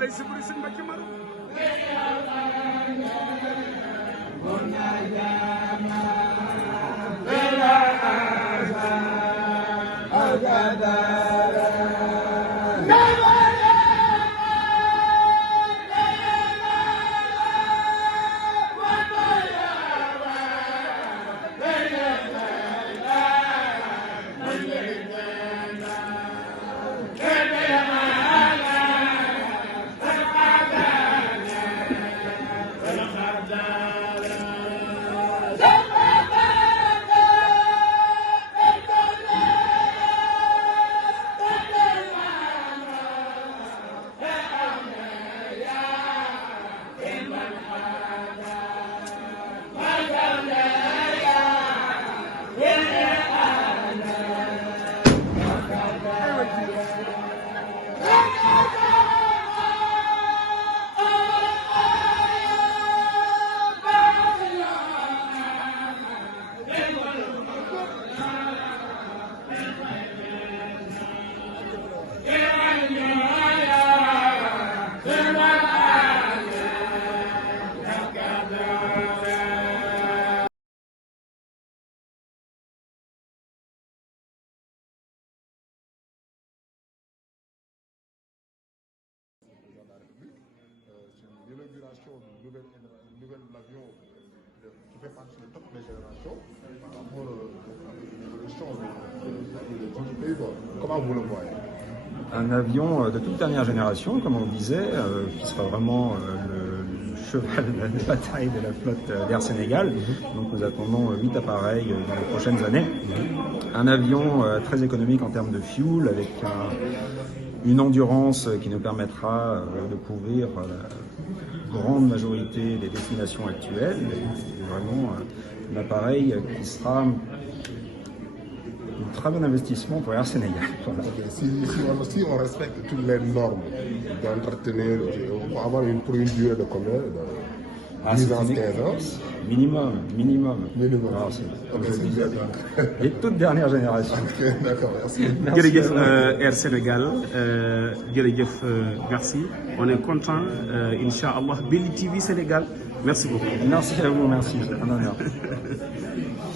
lay siburi sëñ Mbacke Maru L'inauguration du nouvel avion qui fait partie de toutes les générations par rapport à l'évolution du pays. Comment vous le voyez? Un avion de toute dernière génération, comme on le disait, qui sera vraiment le cheval de bataille de la flotte d'Air Sénégal. Donc nous attendons 8 appareils dans les prochaines années. Un avion très économique en termes de fuel, avec une endurance qui nous permettra de couvrir la grande majorité des destinations actuelles. C'est vraiment un appareil qui sera un très bon investissement pour Air Sénégal. Voilà. Si on respecte toutes les normes d'entretenir, on peut avoir pour une durée de combien? 10 ans, 15 ans? Minimum. Alors, comme je disais, les toutes dernières générations. D'accord, merci. jërëjëf Air Sénégal jërëjëf merci on est content incha allah Belli TV Sénégal merci beaucoup. Merci à vous, merci. Un honneur.